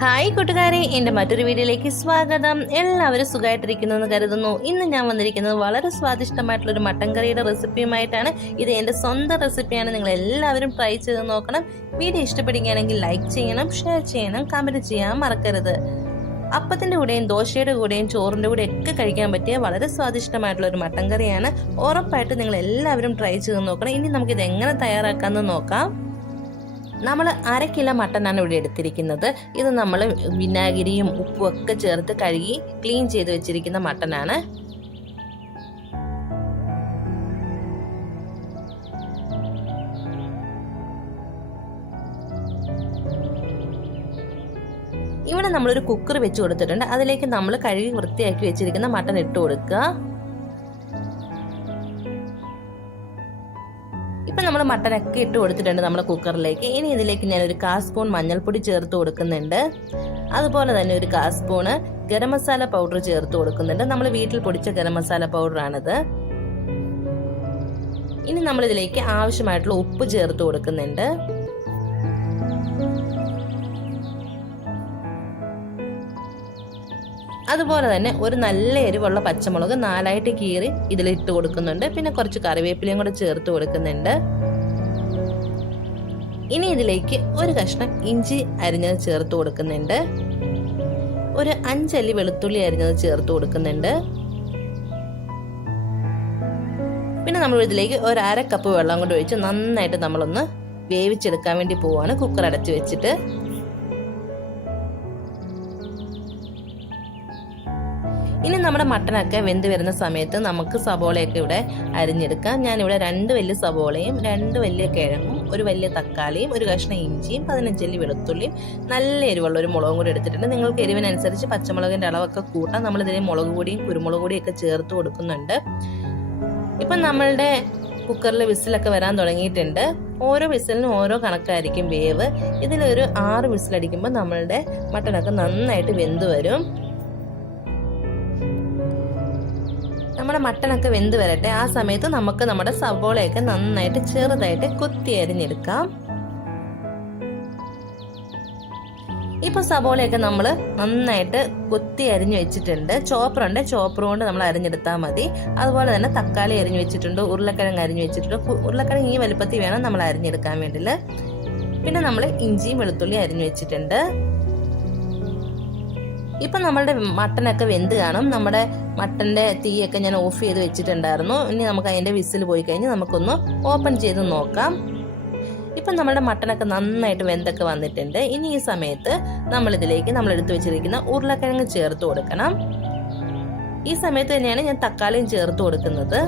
Hi കൂട്ടുകാരെ എന്റെ മറ്റൊരു വീഡിയോയിലേക്ക് സ്വാഗതം. എല്ലാവരും സുഖമായിട്ടിരിക്കുന്നു എന്ന് കരുതുന്നു. ഇന്ന് ഞാൻ വന്നിരിക്കുന്നത് വളരെ സ്വാദിഷ്ടമായിട്ടുള്ള ഒരു മട്ടൻ കറിയുടെ റെസിപ്പിയുമായിട്ടാണ്. ഇത് എന്റെ സ്വന്തം റെസിപ്പിയാണ്. നിങ്ങൾ എല്ലാവരും ട്രൈ ചെയ്ത് നോക്കണം. വീഡിയോ ഇഷ്ടപ്പെടുകയാണെങ്കിൽ ലൈക്ക് ചെയ്യണം ഷെയർ ചെയ്യണം കമന്റ് ചെയ്യാൻ മറക്കരുത്. അപ്പത്തിന്റെ കൂടെയും ദോശയുടെ കൂടെയും ചോറിന്റെ കൂടെ ഒക്കെ കഴിക്കാൻ പറ്റിയ വളരെ സ്വാദിഷ്ടമായിട്ടുള്ള ഒരു മട്ടൻ കറിയാണ്. ഉറപ്പായിട്ട് നിങ്ങൾ എല്ലാവരും ട്രൈ ചെയ്ത് നോക്കണം. ഇനി നമുക്ക് ഇത് എങ്ങനെ തയ്യാറാക്കാമെന്ന് നോക്കാം. നമ്മൾ അര കിലോ മട്ടനാണ് ഇവിടെ എടുത്തിരിക്കുന്നത്. ഇത് നമ്മൾ വിനാഗിരിയും ഉപ്പും ഒക്കെ ചേർത്ത് കഴുകി ക്ലീൻ ചെയ്ത് വെച്ചിരിക്കുന്ന മട്ടനാണ്. ഇവിടെ നമ്മളൊരു കുക്കർ വെച്ച് കൊടുത്തിട്ടുണ്ട്. അതിലേക്ക് നമ്മൾ കഴുകി വൃത്തിയാക്കി വെച്ചിരിക്കുന്ന മട്ടൻ ഇട്ട് കൊടുക്കുക. ഇപ്പം നമ്മൾ മട്ടനൊക്കെ ഇട്ട് കൊടുത്തിട്ടുണ്ട് നമ്മുടെ കുക്കറിലേക്ക്. ഇനി ഇതിലേക്ക് ഞാൻ ഒരു കാ സ്പൂൺ മഞ്ഞൾപ്പൊടി ചേർത്ത് കൊടുക്കുന്നുണ്ട്. അതുപോലെ തന്നെ ഒരു കാ സ്പൂണ് ഗരം മസാല പൗഡർ ചേർത്ത് കൊടുക്കുന്നുണ്ട്. നമ്മൾ വീട്ടിൽ പൊടിച്ച ഗരം മസാല പൗഡറാണിത്. ഇനി നമ്മളിതിലേക്ക് ആവശ്യമായിട്ടുള്ള ഉപ്പ് ചേർത്ത് കൊടുക്കുന്നുണ്ട്. അതുപോലെ തന്നെ ഒരു നല്ല എരിവുള്ള പച്ചമുളക് നാലായിട്ട് കീറി ഇതിൽ ഇട്ട് കൊടുക്കുന്നുണ്ട്. പിന്നെ കുറച്ച് കറിവേപ്പിലയും കൂടെ ചേർത്ത് കൊടുക്കുന്നുണ്ട്. ഇനി ഇതിലേക്ക് ഒരു കഷ്ണം ഇഞ്ചി അരിഞ്ഞത് ചേർത്ത് കൊടുക്കുന്നുണ്ട്. ഒരു അഞ്ചല്ലി വെളുത്തുള്ളി അരിഞ്ഞത് ചേർത്ത് കൊടുക്കുന്നുണ്ട്. പിന്നെ നമ്മൾ ഇതിലേക്ക് ഒരു അര കപ്പ് വെള്ളം കൊണ്ട് ഒഴിച്ച് നന്നായിട്ട് നമ്മളൊന്ന് വേവിച്ചെടുക്കാൻ വേണ്ടി പോവാണ്. കുക്കർ അടച്ചു വെച്ചിട്ട്. ഇനി നമ്മുടെ മട്ടനൊക്കെ വെന്ത് വരുന്ന സമയത്ത് നമുക്ക് സബോളയൊക്കെ ഇവിടെ അരിഞ്ഞെടുക്കാം. ഞാനിവിടെ രണ്ട് വലിയ സബോളയും രണ്ട് വലിയ കിഴങ്ങും ഒരു വലിയ തക്കാളിയും ഒരു കഷ്ണം ഇഞ്ചിയും പതിനഞ്ചല്ലി വെളുത്തുള്ളിയും നല്ല എരിവുള്ള ഒരു മുളകും കൂടി എടുത്തിട്ടുണ്ട്. നിങ്ങൾക്ക് എരിവിനനുസരിച്ച് പച്ചമുളകിന്റെ അളവൊക്കെ കൂട്ടാം. നമ്മളിതിന് മുളക് പൊടിയും കുരുമുളക് പൊടിയൊക്കെ ചേർത്ത് കൊടുക്കുന്നുണ്ട്. ഇപ്പം നമ്മളുടെ കുക്കറിൽ വിസിലൊക്കെ വരാൻ തുടങ്ങിയിട്ടുണ്ട്. ഓരോ വിസിലിനും ഓരോ കണക്കായിരിക്കും വേവ്. ഇതിലൊരു ആറ് വിസിലടിക്കുമ്പോൾ നമ്മളുടെ മട്ടനൊക്കെ നന്നായിട്ട് വെന്ത് വരും. നമ്മുടെ മട്ടനൊക്കെ വെന്ത് വരട്ടെ. ആ സമയത്ത് നമുക്ക് നമ്മുടെ സവോളയൊക്കെ നന്നായിട്ട് ചെറുതായിട്ട് കുത്തി അരിഞ്ഞെടുക്കാം. ഇപ്പൊ സവോളയൊക്കെ നമ്മൾ നന്നായിട്ട് കൊത്തി അരിഞ്ഞു വെച്ചിട്ടുണ്ട്. ചോപ്പറുണ്ട് ചോപ്പർ കൊണ്ട് നമ്മൾ അരിഞ്ഞെടുത്താൽ മതി. അതുപോലെ തന്നെ തക്കാളി അരിഞ്ഞു വെച്ചിട്ടുണ്ട്. ഉരുളക്കിഴങ്ങ് അരിഞ്ഞു വെച്ചിട്ടുണ്ട്. ഉരുളക്കിഴങ്ങ് ഈ വലുപ്പത്തിൽ വേണം നമ്മൾ അരിഞ്ഞെടുക്കാൻ വേണ്ടിയിട്ട്. പിന്നെ നമ്മൾ ഇഞ്ചിയും വെളുത്തുള്ളി അരിഞ്ഞു വെച്ചിട്ടുണ്ട്. ഇപ്പം നമ്മളുടെ മട്ടനൊക്കെ വെന്ത് കാണും. നമ്മുടെ മട്ടന്റെ തീയൊക്കെ ഞാൻ ഓഫ് ചെയ്ത് വെച്ചിട്ടുണ്ടായിരുന്നു. ഇനി നമുക്ക് അതിന്റെ വിസിൽ പോയി കഴിഞ്ഞ് നമുക്കൊന്ന് ഓപ്പൺ ചെയ്ത് നോക്കാം. ഇപ്പം നമ്മുടെ മട്ടനൊക്കെ നന്നായിട്ട് വെന്തൊക്കെ വന്നിട്ടുണ്ട്. ഇനി ഈ സമയത്ത് നമ്മളിതിലേക്ക് നമ്മൾ എടുത്തു വെച്ചിരിക്കുന്ന ഉരുളക്കിഴങ്ങ് ചേർത്ത് കൊടുക്കണം. ഈ സമയത്ത് തന്നെയാണ് ഞാൻ തക്കാളിയും ചേർത്ത് കൊടുക്കുന്നത്.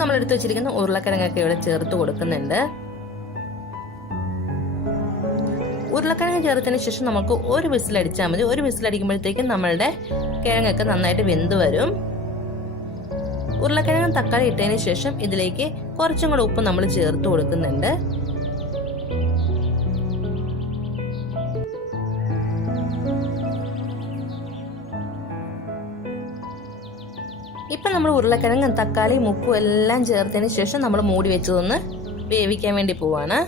നമ്മൾ എടുത്തു വെച്ചിരിക്കുന്ന ഉരുളക്കിഴങ്ങൊക്കെ ഇവിടെ ചേർത്ത് കൊടുക്കുന്നുണ്ട്. ഉരുളക്കിഴങ്ങ് ചേർത്തതിന് ശേഷം നമുക്ക് ഒരു വിസിലടിച്ചാൽ മതി. ഒരു വിസിലടിക്കുമ്പോഴത്തേക്കും നമ്മളുടെ കിഴങ്ങൊക്കെ നന്നായിട്ട് വെന്ത് വരും. ഉരുളക്കിഴങ്ങും തക്കാളി ഇട്ടതിന് ശേഷം ഇതിലേക്ക് കുറച്ചും കൂടെ ഉപ്പ് നമ്മൾ ചേർത്ത് കൊടുക്കുന്നുണ്ട്. ഇപ്പം നമ്മൾ ഉരുളക്കിഴങ്ങും തക്കാളിയും ഉപ്പും എല്ലാം ചേർത്തതിന് ശേഷം നമ്മൾ മൂടി വെച്ചതൊന്ന് വേവിക്കാൻ വേണ്ടി പോവാണ്.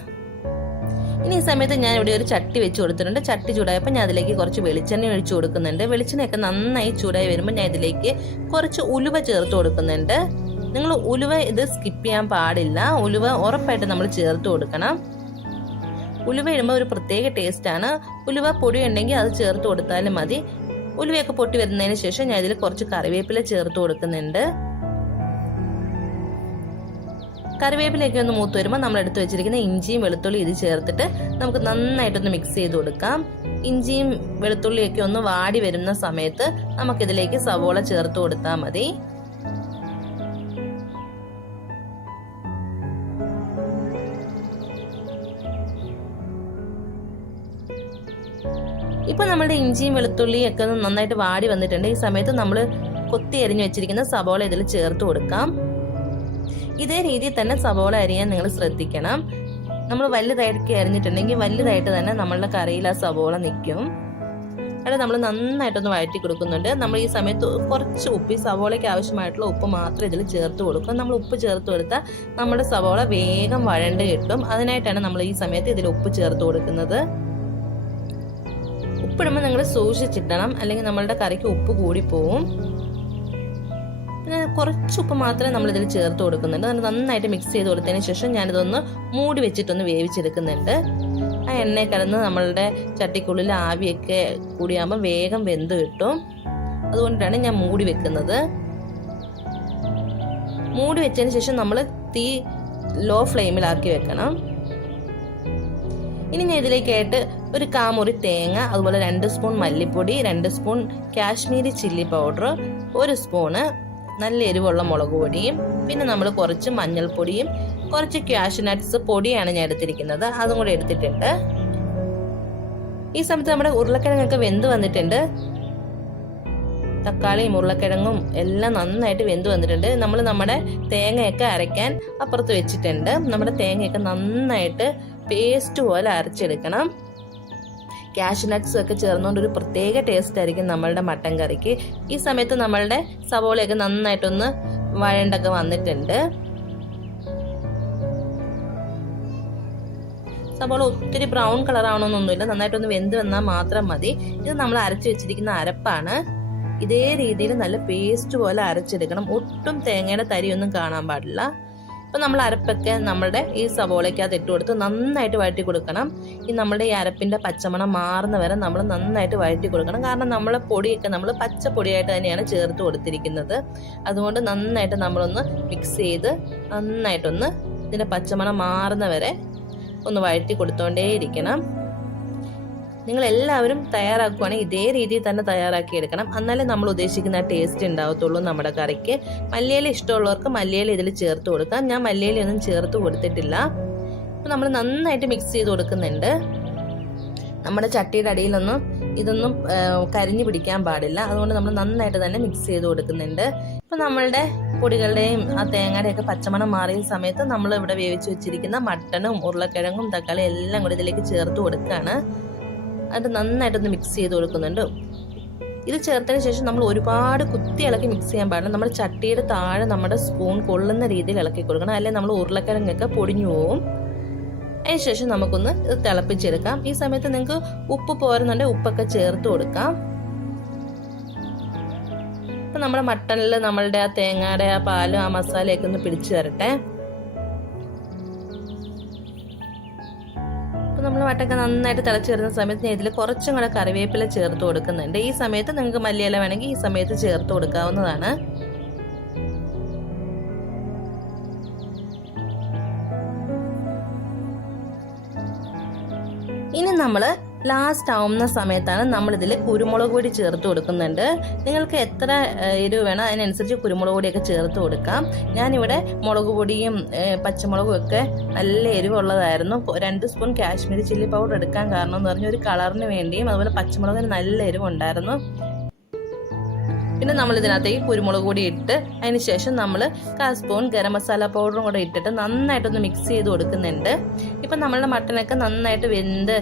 ഇനി ഈ സമയത്ത് ഞാൻ ഇവിടെ ഒരു ചട്ടി വെച്ച് കൊടുത്തിട്ടുണ്ട്. ചട്ടി ചൂടായപ്പോൾ ഞാൻ അതിലേക്ക് കുറച്ച് വെളിച്ചെണ്ണ ഒഴിച്ചു കൊടുക്കുന്നുണ്ട്. വെളിച്ചെണ്ണയൊക്കെ നന്നായി ചൂടായി വരുമ്പോൾ ഞാൻ ഇതിലേക്ക് കുറച്ച് ഉലുവ ചേർത്ത് കൊടുക്കുന്നുണ്ട്. നിങ്ങൾ ഉലുവ ഇത് സ്കിപ്പ് ചെയ്യാൻ പാടില്ല. ഉലുവ ഉറപ്പായിട്ട് നമ്മൾ ചേർത്ത് കൊടുക്കണം. ഉലുവ ഇടുമ്പോൾ ഒരു പ്രത്യേക ടേസ്റ്റാണ് ഉലുവ പൊടി ഉണ്ടെങ്കിൽ അത് ചേർത്ത് കൊടുത്താലും മതി. ഉലുവയൊക്കെ പൊട്ടി വരുന്നതിന് ശേഷം ഞാൻ ഇതിൽ കുറച്ച് കറിവേപ്പില ചേർത്ത് കൊടുക്കുന്നുണ്ട്. കറിവേപ്പിലയൊക്കെ ഒന്ന് മൂത്ത് വരുമ്പോൾ നമ്മൾ എടുത്ത് വെച്ചിരിക്കുന്ന ഇഞ്ചിയും വെളുത്തുള്ളി ഇത് ചേർത്തിട്ട് നമുക്ക് നന്നായിട്ടൊന്ന് മിക്സ് ചെയ്ത് കൊടുക്കാം. ഇഞ്ചിയും വെളുത്തുള്ളിയൊക്കെ ഒന്ന് വാടി വരുന്ന സമയത്ത് നമുക്കിതിലേക്ക് സവോള ചേർത്ത് കൊടുത്താൽ മതി. ഇപ്പൊ നമ്മുടെ ഇഞ്ചിയും വെളുത്തുള്ളിയും ഒക്കെ നന്നായിട്ട് വാടി വന്നിട്ടുണ്ട്. ഈ സമയത്ത് നമ്മൾ കൊത്തി അരിഞ്ഞു വെച്ചിരിക്കുന്ന സവോള ഇതിൽ ചേർത്ത് കൊടുക്കാം. ഇതേ രീതിയിൽ തന്നെ സവോള അരിയാൻ നിങ്ങൾ ശ്രദ്ധിക്കണം. നമ്മൾ വലുതായിട്ട് അരിഞ്ഞിട്ടുണ്ടെങ്കിൽ വലുതായിട്ട് തന്നെ നമ്മളുടെ കറിയിൽ ആ സവോള നിൽക്കും. അവിടെ നമ്മൾ നന്നായിട്ടൊന്ന് വഴറ്റി കൊടുക്കുന്നുണ്ട്. നമ്മൾ ഈ സമയത്ത് കുറച്ച് ഉപ്പ് ഈ സവോളയ്ക്ക് ആവശ്യമായിട്ടുള്ള ഉപ്പ് മാത്രം ഇതിൽ ചേർത്ത് കൊടുക്കും നമ്മൾ ഉപ്പ് ചേർത്ത് കൊടുത്താൽ നമ്മുടെ സവോള വേഗം വഴണ്ട് കിട്ടും. അതിനായിട്ടാണ് നമ്മൾ ഈ സമയത്ത് ഇതിൽ ഉപ്പ് ചേർത്ത് കൊടുക്കുന്നത്. ഉപ്പിടുമ്പോൾ നിങ്ങൾ സൂക്ഷിച്ചിട്ടണം അല്ലെങ്കിൽ നമ്മളുടെ കറിക്ക് ഉപ്പ് കൂടി പിന്നെ കുറച്ച് ഉപ്പ് മാത്രമേ നമ്മൾ ഇതിൽ ചേർത്ത് കൊടുക്കുന്നുണ്ട്. അത് നന്നായിട്ട് മിക്സ് ചെയ്ത് കൊടുത്തതിന് ശേഷം ഞാനിതൊന്ന് മൂടി വെച്ചിട്ടൊന്ന് വേവിച്ചെടുക്കുന്നുണ്ട്. ആ എണ്ണയെ കലർന്ന് നമ്മളുടെ ചട്ടിക്കുള്ളിൽ ആവിയൊക്കെ കൂടിയാകുമ്പോൾ വേഗം വെന്ത് കിട്ടും. അതുകൊണ്ടാണ് ഞാൻ മൂടി വെക്കുന്നത്. മൂടി വെച്ചതിന് ശേഷം നമ്മൾ തീ ലോ ഫ്ലെയിമിലാക്കി വെക്കണം. ഇനി ഞാൻ ഇതിലേക്കായിട്ട് ഒരു കാമുറി തേങ്ങ അതുപോലെ രണ്ട് സ്പൂൺ മല്ലിപ്പൊടി രണ്ട് സ്പൂൺ കാശ്മീരി ചില്ലി പൗഡർ ഒരു സ്പൂണ് നല്ല എരിവുള്ള മുളക് പൊടിയും പിന്നെ നമ്മൾ കുറച്ച് മഞ്ഞൾപ്പൊടിയും കുറച്ച് ക്യാഷ് നട്ട്സ് പൊടിയാണ് ഞാൻ എടുത്തിരിക്കുന്നത്. അതും കൂടെ എടുത്തിട്ടുണ്ട്. ഈ സമയത്ത് നമ്മുടെ ഉരുളക്കിഴങ്ങൊക്കെ വെന്ത് വന്നിട്ടുണ്ട്. തക്കാളിയും ഉരുളക്കിഴങ്ങും എല്ലാം നന്നായിട്ട് വെന്ത് വന്നിട്ടുണ്ട്. നമ്മൾ നമ്മുടെ തേങ്ങയൊക്കെ അരയ്ക്കാൻ അപ്പുറത്ത് വെച്ചിട്ടുണ്ട്. നമ്മുടെ തേങ്ങയൊക്കെ നന്നായിട്ട് പേസ്റ്റ് പോലെ അരച്ചെടുക്കണം. ക്യാഷ് നട്ട്സും ഒക്കെ ചേർന്നുകൊണ്ട് ഒരു പ്രത്യേക ടേസ്റ്റ് ആയിരിക്കും നമ്മളുടെ മട്ടൻ കറിക്ക്. ഈ സമയത്ത് നമ്മളുടെ സവോളയൊക്കെ നന്നായിട്ടൊന്ന് വഴണ്ടൊക്കെ വന്നിട്ടുണ്ട്. സവോള ഒത്തിരി ബ്രൗൺ കളർ ആവണമെന്നൊന്നുമില്ല നന്നായിട്ടൊന്ന് വെന്ത് വന്നാൽ മാത്രം മതി. ഇത് നമ്മൾ അരച്ചു വെച്ചിരിക്കുന്ന അരപ്പാണ്. ഇതേ രീതിയിൽ നല്ല പേസ്റ്റ് പോലെ അരച്ചെടുക്കണം. ഒട്ടും തേങ്ങയുടെ തരിയൊന്നും കാണാൻ പാടില്ല. ഇപ്പം നമ്മൾ അരപ്പൊക്കെ നമ്മുടെ ഈ സവോളയ്ക്ക് അത് ഇട്ട് കൊടുത്ത് നന്നായിട്ട് വഴറ്റി കൊടുക്കണം. ഈ നമ്മുടെ ഈ അരപ്പിന്റെ പച്ചമണം മാറുന്ന വരെ നമ്മൾ നന്നായിട്ട് വഴറ്റി കൊടുക്കണം. കാരണം നമ്മളെ പൊടിയൊക്കെ നമ്മൾ പച്ച പൊടിയായിട്ട് തന്നെയാണ് ചേർത്ത് കൊടുത്തിരിക്കുന്നത്. അതുകൊണ്ട് നന്നായിട്ട് നമ്മളൊന്ന് മിക്സ് ചെയ്ത് നന്നായിട്ടൊന്ന് ഇതിന്റെ പച്ചമണം മാറുന്ന വരെ ഒന്ന് വഴറ്റി കൊടുത്തോണ്ടേയിരിക്കണം. നിങ്ങൾ എല്ലാവരും തയ്യാറാക്കുകയാണെങ്കിൽ ഇതേ രീതിയിൽ തന്നെ തയ്യാറാക്കി എടുക്കണം എന്നാലേ നമ്മൾ ഉദ്ദേശിക്കുന്ന ടേസ്റ്റ് ഉണ്ടാവത്തുള്ളൂ നമ്മുടെ കറിക്ക്. മല്ലിയില ഇഷ്ടമുള്ളവർക്ക് മല്ലിയില ഇതിൽ ചേർത്ത് കൊടുക്കാം. ഞാൻ മല്ലിയില ഒന്നും ചേർത്ത് കൊടുത്തിട്ടില്ല. അപ്പം നമ്മൾ നന്നായിട്ട് മിക്സ് ചെയ്ത് കൊടുക്കുന്നുണ്ട്. നമ്മുടെ ചട്ടിയുടെ അടിയിലൊന്നും ഇതൊന്നും കരിഞ്ഞു പിടിക്കാൻ പാടില്ല. അതുകൊണ്ട് നമ്മൾ നന്നായിട്ട് തന്നെ മിക്സ് ചെയ്ത് കൊടുക്കുന്നുണ്ട്. ഇപ്പം നമ്മളുടെ പൊടികളുടെയും ആ തേങ്ങയുടെയും ഒക്കെ പച്ചമണം മാറിയ സമയത്ത് നമ്മൾ ഇവിടെ വേവിച്ച് വെച്ചിരിക്കുന്ന മട്ടനും ഉരുളക്കിഴങ്ങും തക്കാളി എല്ലാം കൂടി ഇതിലേക്ക് ചേർത്ത് കൊടുക്കുകയാണ്. അത് നന്നായിട്ടൊന്ന് മിക്സ് ചെയ്ത് കൊടുക്കുന്നുണ്ട്. ഇത് ചേർത്തതിന് ശേഷം നമ്മൾ ഒരുപാട് കുത്തി ഇളക്കി മിക്സ് ചെയ്യാൻ പാടില്ല. നമ്മൾ ചട്ടിയുടെ താഴെ നമ്മുടെ സ്പൂൺ കൊള്ളുന്ന രീതിയിൽ ഇളക്കി കൊടുക്കണം. അല്ലെങ്കിൽ നമ്മൾ ഉരുളക്കിഴങ്ങൊക്കെ പൊടിഞ്ഞു പോവും. അതിനുശേഷം നമുക്കൊന്ന് ഇത് തിളപ്പിച്ചെടുക്കാം. ഈ സമയത്ത് നിങ്ങൾക്ക് ഉപ്പ് പോരുന്നുണ്ടെങ്കിൽ ഉപ്പൊക്കെ ചേർത്ത് കൊടുക്കാം. ഇപ്പം നമ്മുടെ മട്ടണിൽ നമ്മളുടെ ആ തേങ്ങയുടെ ആ പാലും ആ മസാലയൊക്കെ ഒന്ന് പിടിച്ചു തരട്ടെ മട്ടൊക്കെ നന്നായിട്ട് തിളച്ച് വരുന്ന സമയത്ത് ഞാൻ ഇതിൽ കുറച്ചും കൂടെ കറിവേപ്പില ചേർത്ത് കൊടുക്കുന്നുണ്ട്. ഈ സമയത്ത് നിങ്ങൾക്ക് മല്ലിയില വേണമെങ്കിൽ ഈ സമയത്ത് ചേർത്ത് കൊടുക്കാവുന്നതാണ്. ഇനി നമ്മൾ ലാസ്റ്റ് ആവുന്ന സമയത്താണ് നമ്മൾ ഇതിൽ കുരുമുളക് പൊടി ചേർത്ത് കൊടുക്കുന്നുണ്ട്. നിങ്ങൾക്ക് എത്ര എരിവ് വേണം അതിനനുസരിച്ച് കുരുമുളക് പൊടിയൊക്കെ ചേർത്ത് കൊടുക്കാം. ഞാനിവിടെ മുളക് പൊടിയും പച്ചമുളകും ഒക്കെ നല്ല എരിവുള്ളതായിരുന്നു. രണ്ട് സ്പൂൺ കാശ്മീരി ചില്ലി പൗഡർ എടുക്കാൻ കാരണം എന്ന് പറഞ്ഞാൽ ഒരു കളറിന് വേണ്ടിയും അതുപോലെ പച്ചമുളകിന് നല്ല എരിവുണ്ടായിരുന്നു. പിന്നെ നമ്മൾ ഇതിനകത്തേക്ക് കുരുമുളക് പൊടി ഇട്ട് അതിന് ശേഷം നമ്മൾ കാൽ സ്പൂൺ ഗരം മസാല പൗഡറും കൂടെ ഇട്ടിട്ട് നന്നായിട്ടൊന്ന് മിക്സ് ചെയ്ത് കൊടുക്കുന്നുണ്ട്. ഇപ്പം നമ്മളുടെ മട്ടനൊക്കെ നന്നായിട്ട് വെന്ത്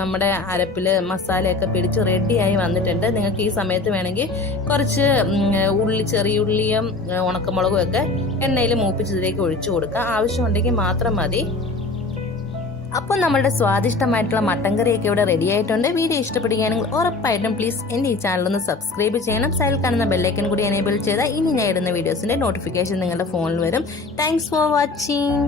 നമ്മുടെ അരപ്പിൽ മസാലയൊക്കെ പിടിച്ച് റെഡിയായി വന്നിട്ടുണ്ട്. നിങ്ങൾക്ക് ഈ സമയത്ത് വേണമെങ്കിൽ കുറച്ച് ഉള്ളി ചെറിയ ഉള്ളിയും ഉണക്കമുളകും ഒക്കെ എണ്ണയിൽ മൂപ്പിച്ചതിലേക്ക് ഒഴിച്ചു കൊടുക്കുക ആവശ്യമുണ്ടെങ്കിൽ മാത്രം മതി. അപ്പോൾ നമ്മുടെ സ്വാദിഷ്ടമായിട്ടുള്ള മട്ടൻ കറിയൊക്കെ ഇവിടെ റെഡി ആയിട്ടുണ്ട്. വീഡിയോ ഇഷ്ടപ്പെടുകയാണെങ്കിൽ ഉറപ്പായിട്ടും പ്ലീസ് എന്റെ ഈ ചാനൽ ഒന്ന് സബ്സ്ക്രൈബ് ചെയ്യണം. സൈഡിൽ കാണുന്ന ബെല്ലൈക്കൻ കൂടി എനേബിൾ ചെയ്താൽ ഇനി ഞാൻ ഇടുന്ന വീഡിയോസിന്റെ നോട്ടിഫിക്കേഷൻ നിങ്ങളുടെ ഫോണിൽ വരും. Thanks for watching